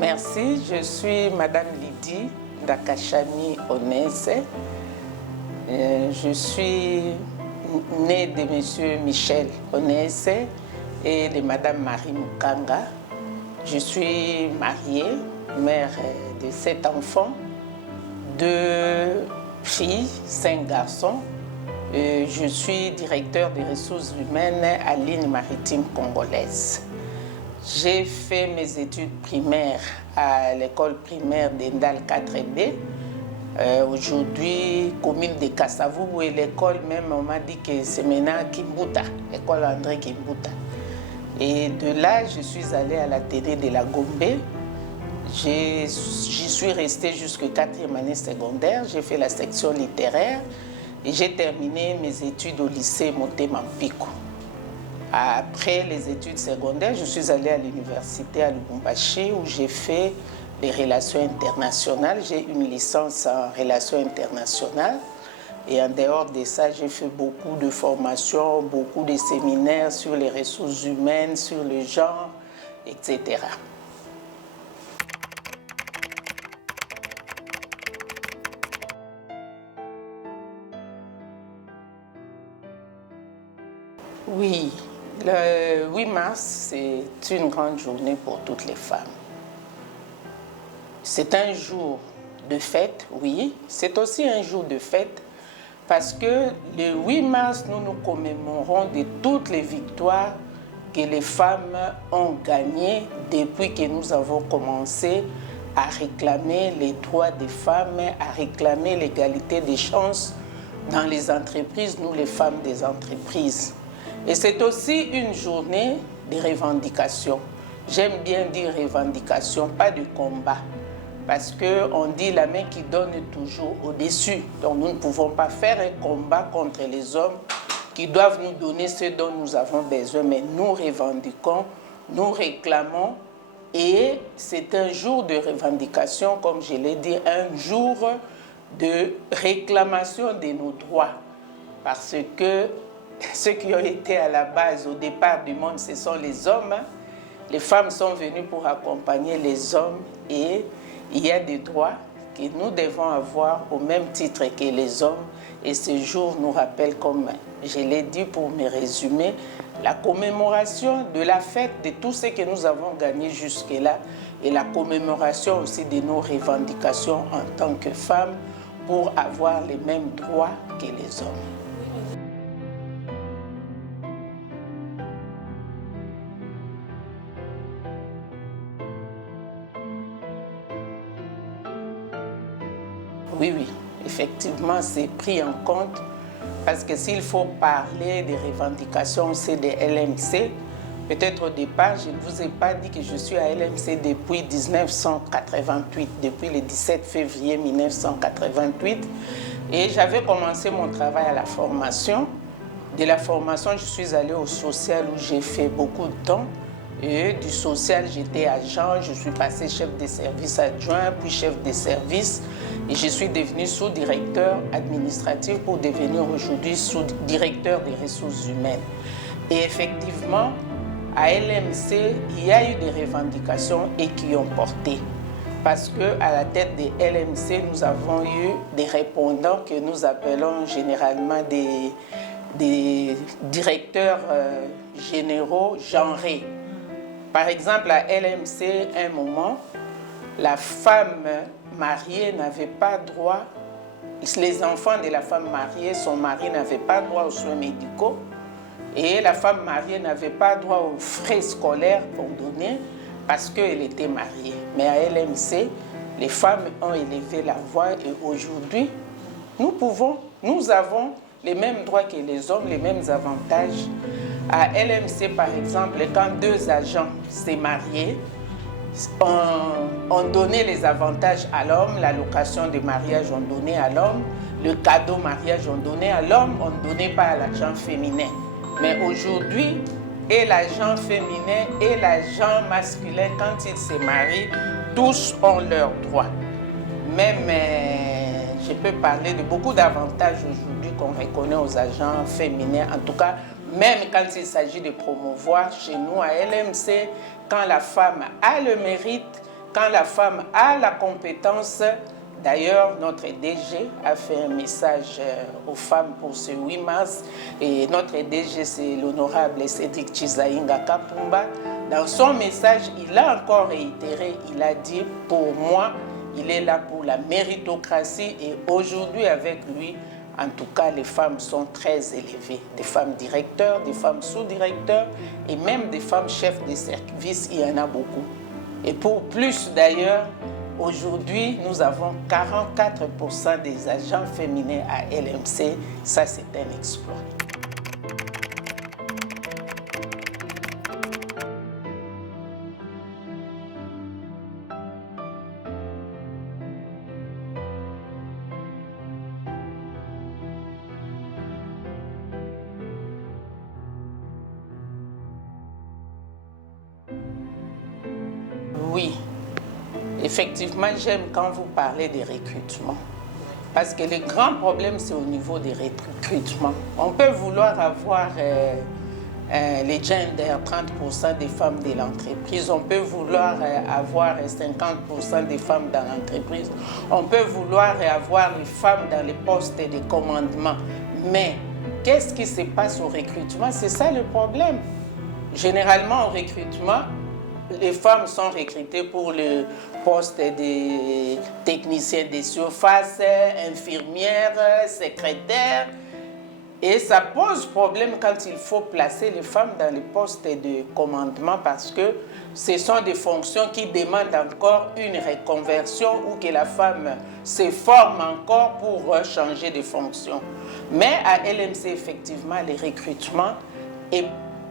Merci, je suis Madame Lydie Ndakachami Onese. Je suis née de Monsieur Michel Onese et de Madame Marie Mukanga. Je suis mariée, mère de 7 enfants, 2 filles, 5 garçons. Je suis directeur des ressources humaines à l'île maritime congolaise. J'ai fait mes études primaires à l'école primaire d'Endal 4B. Aujourd'hui, commune de Kasavubu et l'école même, on m'a dit que c'est maintenant Kimbuta, l'école André Kimbuta. Et de là, je suis allée à l'atelier de la Gombe. J'y suis restée jusqu'à 4e année secondaire. J'ai fait la section littéraire et j'ai terminé mes études au lycée Motema Mpiko. Après les études secondaires, je suis allée à l'université à Lubumbashi où j'ai fait les relations internationales. J'ai une licence en relations internationales. Et en dehors de ça, j'ai fait beaucoup de formations, beaucoup de séminaires sur les ressources humaines, sur le genre, etc. Oui, le 8 mars, c'est une grande journée pour toutes les femmes. C'est un jour de fête, oui. C'est aussi un jour de fête parce que le 8 mars, nous nous commémorons de toutes les victoires que les femmes ont gagnées depuis que nous avons commencé à réclamer les droits des femmes, à réclamer l'égalité des chances dans les entreprises, nous les femmes des entreprises. Et c'est aussi une journée de revendication. J'aime bien dire revendication, pas de combat. Parce qu'on dit la main qui donne toujours au-dessus. Donc nous ne pouvons pas faire un combat contre les hommes qui doivent nous donner ce dont nous avons besoin. Mais nous revendiquons, nous réclamons. Et c'est un jour de revendication, comme je l'ai dit, un jour de réclamation de nos droits. Parce que ceux qui ont été à la base, au départ du monde, ce sont les hommes. Les femmes sont venues pour accompagner les hommes et il y a des droits que nous devons avoir au même titre que les hommes. Et ce jour nous rappelle, comme je l'ai dit pour me résumer, la commémoration de la fête de tout ce que nous avons gagné jusque-là et la commémoration aussi de nos revendications en tant que femmes pour avoir les mêmes droits que les hommes. Oui, oui, effectivement, c'est pris en compte parce que s'il faut parler des revendications, c'est des LMC. Peut-être au départ, je ne vous ai pas dit que je suis à LMC depuis 1988, depuis le 17 février 1988. Et j'avais commencé mon travail à la formation. De la formation, je suis allée au social où j'ai fait beaucoup de temps. Et du social, j'étais agent, je suis passé chef de service adjoint, puis chef de service. Et je suis devenu sous-directeur administratif pour devenir aujourd'hui sous-directeur des ressources humaines. Et effectivement, à LMC, il y a eu des revendications et qui ont porté. Parce qu'à la tête des LMC, nous avons eu des répondants que nous appelons généralement des directeurs généraux genrés. Par exemple, à LMC, à un moment, la femme mariée n'avait pas droit, les enfants de la femme mariée, son mari n'avait pas droit aux soins médicaux et la femme mariée n'avait pas droit aux frais scolaires qu'on donnait parce qu'elle était mariée. Mais à LMC, les femmes ont élevé la voix et aujourd'hui, nous avons les mêmes droits que les hommes, les mêmes avantages. À LMC, par exemple, quand 2 agents s'est mariés, on donnait les avantages à l'homme, l'allocation de mariage on donnait à l'homme, le cadeau mariage on donnait à l'homme, on ne donnait pas à l'agent féminin. Mais aujourd'hui, et l'agent féminin et l'agent masculin, quand ils se marient, tous ont leurs droits. Même, je peux parler de beaucoup d'avantages aujourd'hui qu'on reconnaît aux agents féminins, en tout cas, même quand il s'agit de promouvoir chez nous à LMC, quand la femme a le mérite quand la femme a la compétence, d'ailleurs, notre DG a fait un message aux femmes pour ce 8 mars. Et notre DG, c'est l'honorable Cédric Chizaïnga Kapumba. Dans son message, il a encore réitéré, il a dit, pour moi, il est là pour la méritocratie. Et aujourd'hui, avec lui, en tout cas, les femmes sont très élevées. Des femmes directeurs, des femmes sous-directeurs et même des femmes chefs de service, il y en a beaucoup. Et pour plus d'ailleurs, aujourd'hui, nous avons 44% des agents féminins à LMC. Ça, c'est un exploit. Oui, effectivement, j'aime quand vous parlez des recrutements. Parce que le grand problème, c'est au niveau des recrutements. On peut vouloir avoir les gender, 30% des femmes de l'entreprise. On peut vouloir avoir 50% des femmes dans l'entreprise. On peut vouloir avoir les femmes dans les postes de commandement. Mais qu'est-ce qui se passe au recrutement? C'est ça le problème. Généralement, au recrutement, les femmes sont recrutées pour le poste de technicien de surface, infirmière, secrétaire. Et ça pose problème quand il faut placer les femmes dans les postes de commandement parce que ce sont des fonctions qui demandent encore une reconversion ou que la femme se forme encore pour changer de fonction. Mais à LMC, effectivement, les recrutements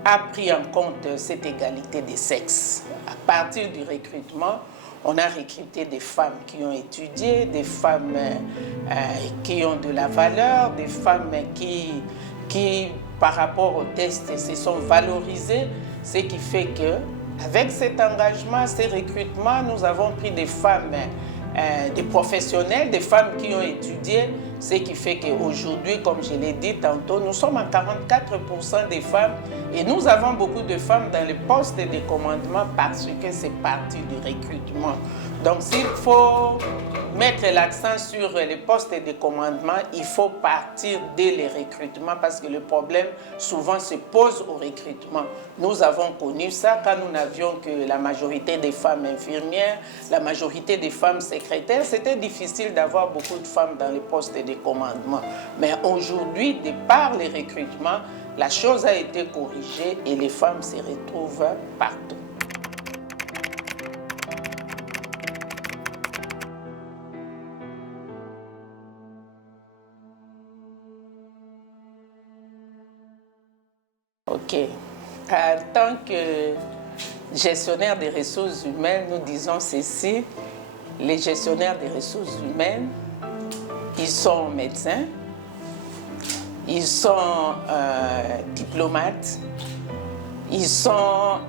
a pris en compte cette égalité des sexes. À partir du recrutement, on a recruté des femmes qui ont étudié, des femmes qui ont de la valeur, des femmes qui par rapport aux tests, se sont valorisées, ce qui fait que, avec cet engagement, ces recrutements, nous avons pris des femmes, des professionnels, des femmes qui ont étudié, ce qui fait qu'aujourd'hui, comme je l'ai dit tantôt, nous sommes à 44% des femmes et nous avons beaucoup de femmes dans les postes de commandement parce que c'est parti du recrutement. Donc s'il faut mettre l'accent sur les postes de commandement, il faut partir dès les recrutements parce que le problème souvent se pose au recrutement. Nous avons connu ça quand nous n'avions que la majorité des femmes infirmières, la majorité des femmes secrétaires. C'était difficile d'avoir beaucoup de femmes dans les postes de commandement. Mais aujourd'hui, de par les recrutements, la chose a été corrigée et les femmes se retrouvent partout. Ok. En tant que gestionnaire des ressources humaines, nous disons ceci. Les gestionnaires des ressources humaines, ils sont médecins, ils sont diplomates, ils sont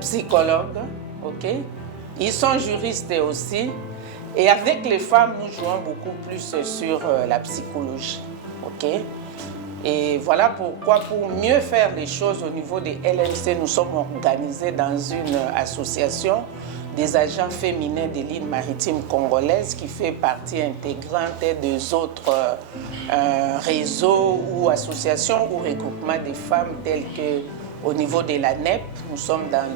psychologues, ok? Ils sont juristes aussi. Et avec les femmes, nous jouons beaucoup plus sur la psychologie, ok? Et voilà pourquoi, pour mieux faire les choses au niveau des LMC, nous sommes organisés dans une association des agents féminins des lignes maritimes congolaises qui fait partie intégrante des autres réseaux ou associations ou regroupements des femmes tels que au niveau de la NEP, nous sommes dans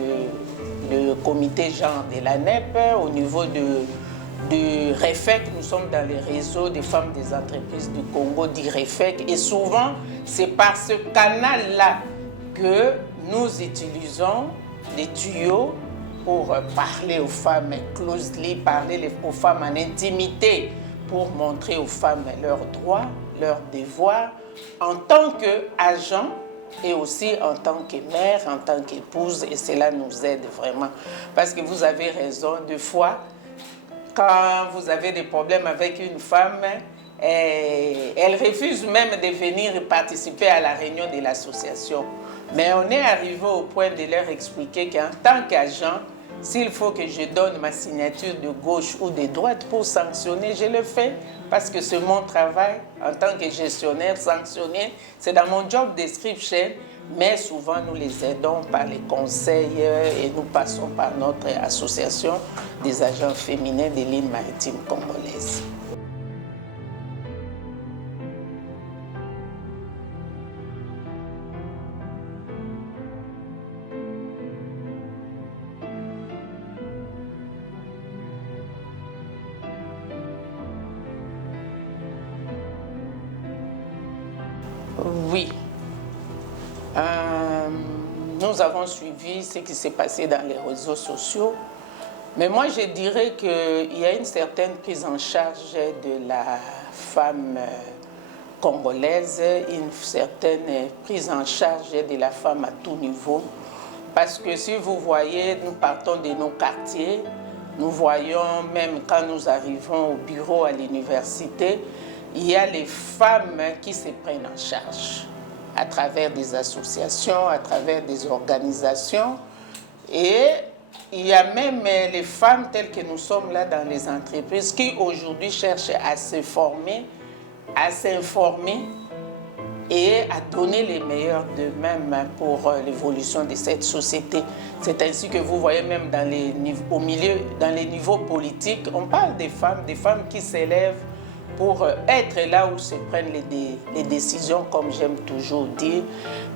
le comité genre de la NEP, au niveau du REFEC, nous sommes dans les réseaux des femmes des entreprises du Congo, du REFEC. Et souvent, c'est par ce canal-là que nous utilisons des tuyaux pour parler aux femmes closely, parler aux femmes en intimité, pour montrer aux femmes leurs droits, leurs devoirs, en tant qu'agent et aussi en tant que mère, en tant qu'épouse. Et cela nous aide vraiment. Parce que vous avez raison, deux fois, quand vous avez des problèmes avec une femme, elle refuse même de venir participer à la réunion de l'association. Mais on est arrivé au point de leur expliquer qu'en tant qu'agent, S'il faut que je donne ma signature de gauche ou de droite pour sanctionner, je le fais parce que c'est mon travail en tant que gestionnaire. Sanctionner, c'est dans mon job description, mais souvent nous les aidons par les conseils et nous passons par notre association des agents féminins de l'île maritime congolaise. Oui. Nous avons suivi ce qui s'est passé dans les réseaux sociaux. Mais moi, je dirais qu'il y a une certaine prise en charge de la femme congolaise, une certaine prise en charge de la femme à tout niveau. Parce que si vous voyez, nous partons de nos quartiers, nous voyons même quand nous arrivons au bureau à l'université, il y a les femmes qui se prennent en charge à travers des associations, à travers des organisations. Et il y a même les femmes telles que nous sommes là dans les entreprises qui aujourd'hui cherchent à se former, à s'informer et à donner les meilleurs d'eux-mêmes pour l'évolution de cette société. C'est ainsi que vous voyez même dans les niveaux politiques, on parle des femmes qui s'élèvent pour être là où se prennent les décisions, comme j'aime toujours dire.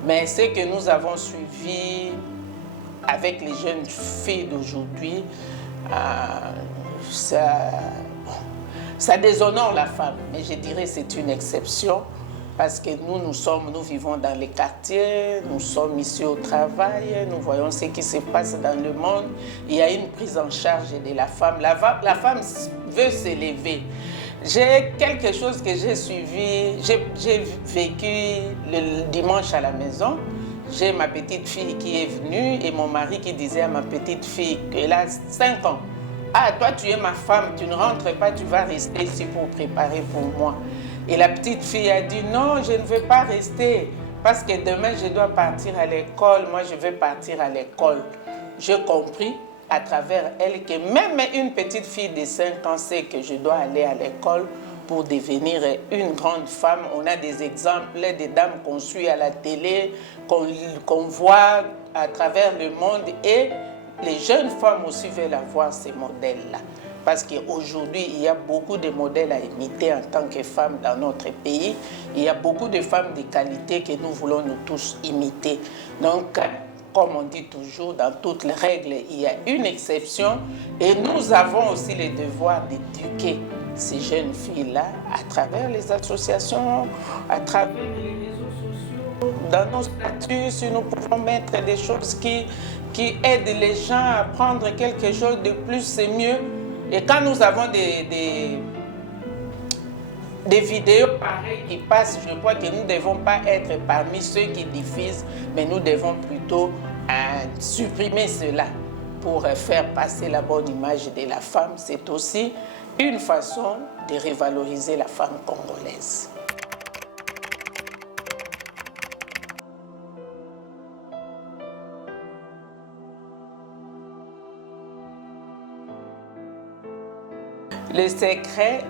Mais ce que nous avons suivi avec les jeunes filles d'aujourd'hui, ça déshonore la femme. Mais je dirais que c'est une exception parce que nous vivons dans les quartiers, nous sommes ici au travail, nous voyons ce qui se passe dans le monde. Il y a une prise en charge de la femme. La femme veut s'élever. J'ai quelque chose que j'ai suivi, j'ai vécu le dimanche à la maison. J'ai ma petite fille qui est venue et mon mari qui disait à ma petite fille qu'elle a 5 ans. « Ah, toi tu es ma femme, tu ne rentres pas, tu vas rester ici pour préparer pour moi. » Et la petite fille a dit « Non, je ne veux pas rester parce que demain je dois partir à l'école, moi je veux partir à l'école. » J'ai compris à travers elle que même une petite fille de 5 ans sait que je dois aller à l'école pour devenir une grande femme. On a des exemples des dames qu'on suit à la télé, qu'on voit à travers le monde et les jeunes femmes aussi veulent avoir ces modèles-là. Parce qu'aujourd'hui, il y a beaucoup de modèles à imiter en tant que femme dans notre pays. Il y a beaucoup de femmes de qualité que nous voulons nous tous imiter. Donc, comme on dit toujours, dans toutes les règles, il y a une exception. Et nous avons aussi le devoir d'éduquer ces jeunes filles-là à travers les associations, à travers les réseaux sociaux. Dans nos statuts, si nous pouvons mettre des choses qui aident les gens à prendre quelque chose de plus, c'est mieux. Et quand nous avons des vidéos pareilles qui passent, je crois que nous ne devons pas être parmi ceux qui diffusent, mais nous devons plutôt supprimer cela pour faire passer la bonne image de la femme. C'est aussi une façon de revaloriser la femme congolaise. Le secret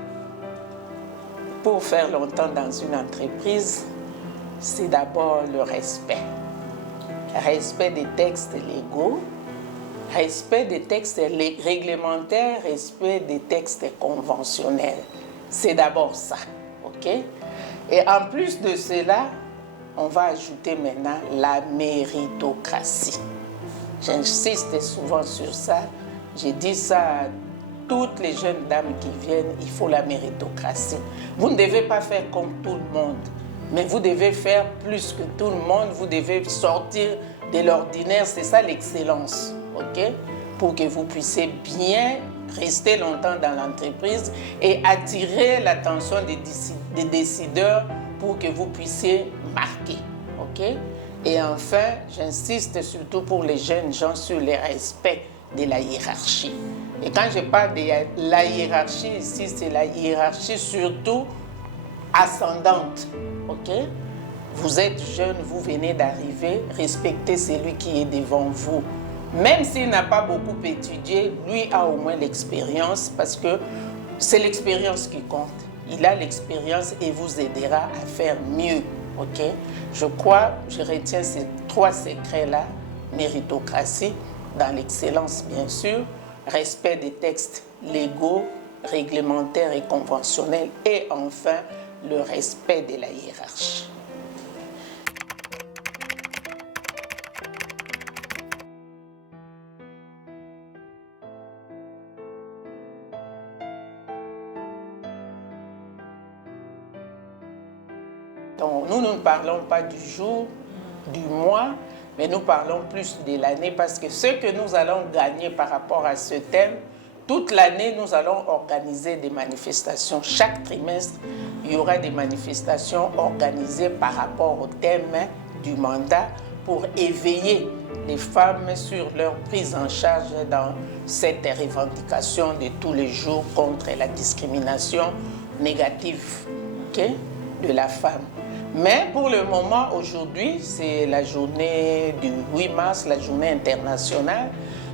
pour faire longtemps dans une entreprise, c'est d'abord le respect. Respect des textes légaux, respect des textes réglementaires, respect des textes conventionnels. C'est d'abord ça, ok? Et en plus de cela, on va ajouter maintenant la méritocratie. J'insiste souvent sur ça. J'ai dit ça à toutes les jeunes dames qui viennent, il faut la méritocratie. Vous ne devez pas faire comme tout le monde, mais vous devez faire plus que tout le monde. Vous devez sortir de l'ordinaire, c'est ça l'excellence, ok? Pour que vous puissiez bien rester longtemps dans l'entreprise et attirer l'attention des décideurs pour que vous puissiez marquer, ok? Et enfin, j'insiste surtout pour les jeunes gens sur le respect de la hiérarchie. Et quand je parle de la hiérarchie ici, c'est la hiérarchie surtout ascendante, ok? Vous êtes jeune, vous venez d'arriver, respectez celui qui est devant vous. Même s'il n'a pas beaucoup étudié, lui a au moins l'expérience parce que c'est l'expérience qui compte. Il a l'expérience et vous aidera à faire mieux. Ok? Je crois, je retiens ces 3 secrets-là. Méritocratie, dans l'excellence bien sûr, respect des textes légaux, réglementaires et conventionnels, et enfin le respect de la hiérarchie. Donc, nous ne parlons pas du jour, du mois, mais nous parlons plus de l'année parce que ce que nous allons gagner par rapport à ce thème, toute l'année, nous allons organiser des manifestations. Chaque trimestre, il y aura des manifestations organisées par rapport au thème du mandat pour éveiller les femmes sur leur prise en charge dans cette revendication de tous les jours contre la discrimination négative, okay, de la femme. Mais pour le moment, aujourd'hui, c'est la journée du 8 mars, la journée internationale.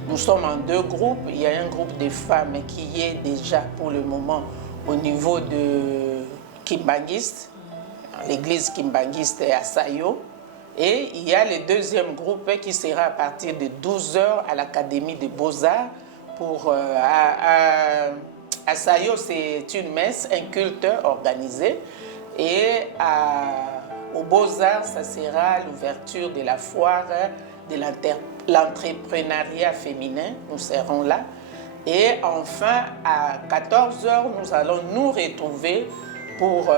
Nous sommes en 2 groupes. Il y a un groupe de femmes qui est déjà pour le moment au niveau de Kimbanguiste, l'église Kimbanguiste à Sayo. Et il y a le 2e groupe qui sera à partir de 12 h à l'Académie des Beaux-Arts. À Sayo, c'est une messe, un culte organisé. Et aux Beaux-Arts, ça sera l'ouverture de la foire de l'entrepreneuriat féminin. Nous serons là. Et enfin, à 14 h, nous allons nous retrouver pour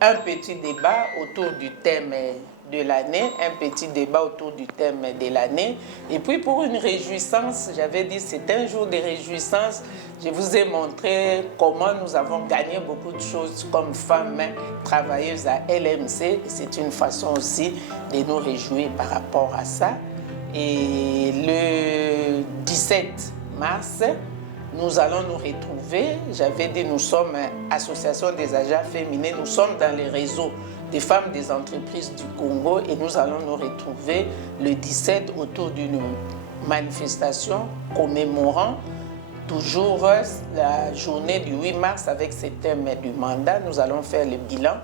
un petit débat autour du thème de l'année, un petit débat autour du thème de l'année. Et puis pour une réjouissance, j'avais dit c'est un jour de réjouissance. Je vous ai montré comment nous avons gagné beaucoup de choses comme femmes travailleuses à LMC. C'est une façon aussi de nous réjouir par rapport à ça. Et le 17 mars, nous allons nous retrouver. J'avais dit, nous sommes Association des agents féminins, nous sommes dans les réseaux des femmes des entreprises du Congo et nous allons nous retrouver le 17 autour d'une manifestation commémorant toujours la journée du 8 mars avec ce thème du mandat. Nous allons faire le bilan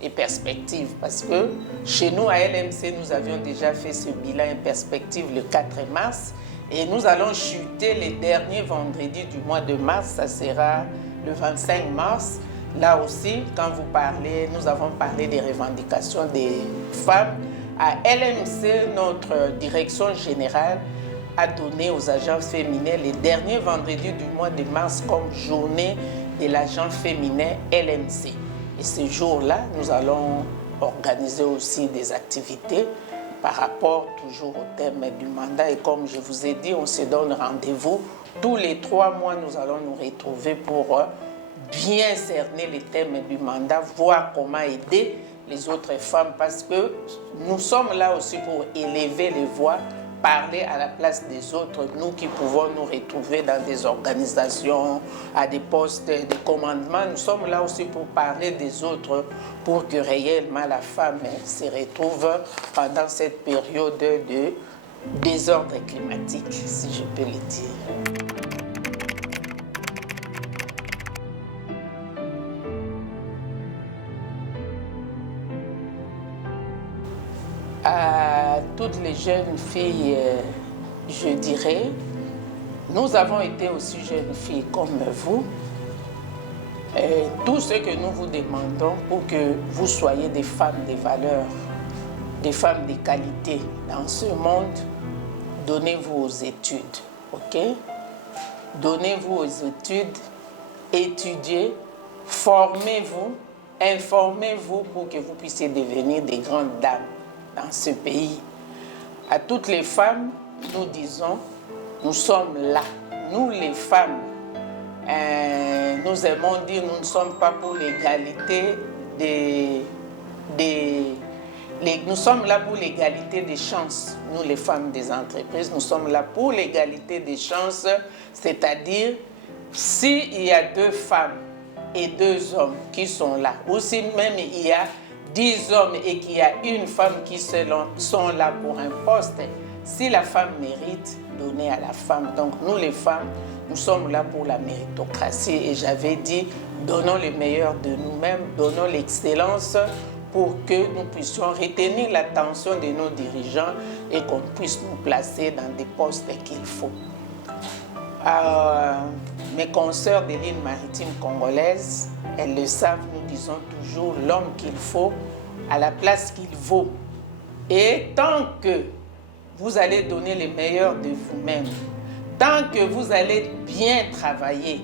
et perspective parce que chez nous à LMC, nous avions déjà fait ce bilan et perspective le 4 mars. Et nous allons chuter les derniers vendredis du mois de mars, ça sera le 25 mars. Là aussi, quand vous parlez, nous avons parlé des revendications des femmes. À LMC, notre direction générale a donné aux agents féminins les derniers vendredis du mois de mars comme journée de l'agent féminin LMC. Et ce jour-là, nous allons organiser aussi des activités par rapport toujours au thème du mandat. Et comme je vous ai dit, on se donne rendez-vous. Tous les 3 mois, nous allons nous retrouver pour bien cerner les thèmes du mandat, voir comment aider les autres femmes parce que nous sommes là aussi pour élever les voix, parler à la place des autres, nous qui pouvons nous retrouver dans des organisations, à des postes de commandement. Nous sommes là aussi pour parler des autres, pour que réellement la femme se retrouve pendant cette période de désordre climatique, si je peux le dire. À toutes les jeunes filles, je dirais, nous avons été aussi jeunes filles comme vous. Tout ce que nous vous demandons pour que vous soyez des femmes de valeur, des femmes de qualité dans ce monde, donnez-vous aux études, ok? Donnez-vous aux études, étudiez, formez-vous, informez-vous pour que vous puissiez devenir des grandes dames dans ce pays. À toutes les femmes, nous disons, nous sommes là. Nous les femmes, nous aimons dire, nous ne sommes pas pour l'égalité nous sommes là pour l'égalité des chances. Nous les femmes des entreprises, nous sommes là pour l'égalité des chances, c'est-à-dire s'il y a 2 femmes et 2 hommes qui sont là, ou si même il y a 10 hommes et qu'il y a une femme qui sont là pour un poste, Si la femme mérite, donnez à la femme. Donc nous les femmes, nous sommes là pour la méritocratie et j'avais dit, donnons le meilleur de nous-mêmes, donnons l'excellence pour que nous puissions retenir l'attention de nos dirigeants et qu'on puisse nous placer dans des postes qu'il faut. Mes consoeurs des lignes maritimes congolaises, elles le savent, nous disons toujours l'homme qu'il faut à la place qu'il vaut. Et tant que vous allez donner le meilleur de vous-même, tant que vous allez bien travailler,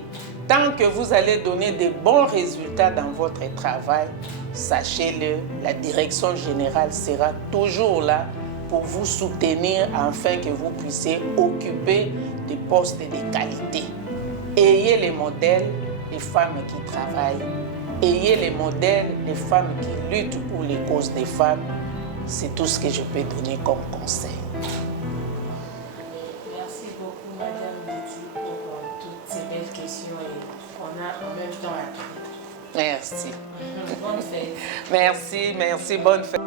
tant que vous allez donner de bons résultats dans votre travail, sachez-le, la direction générale sera toujours là pour vous soutenir afin que vous puissiez occuper des postes de qualité. Ayez les modèles des femmes qui travaillent. Ayez les modèles des femmes qui luttent pour les causes des femmes. C'est tout ce que je peux donner comme conseil. Merci beaucoup, Madame Betty, pour toutes ces belles questions et on a en même temps appris. Merci. Bonne fête. Merci, bonne fête.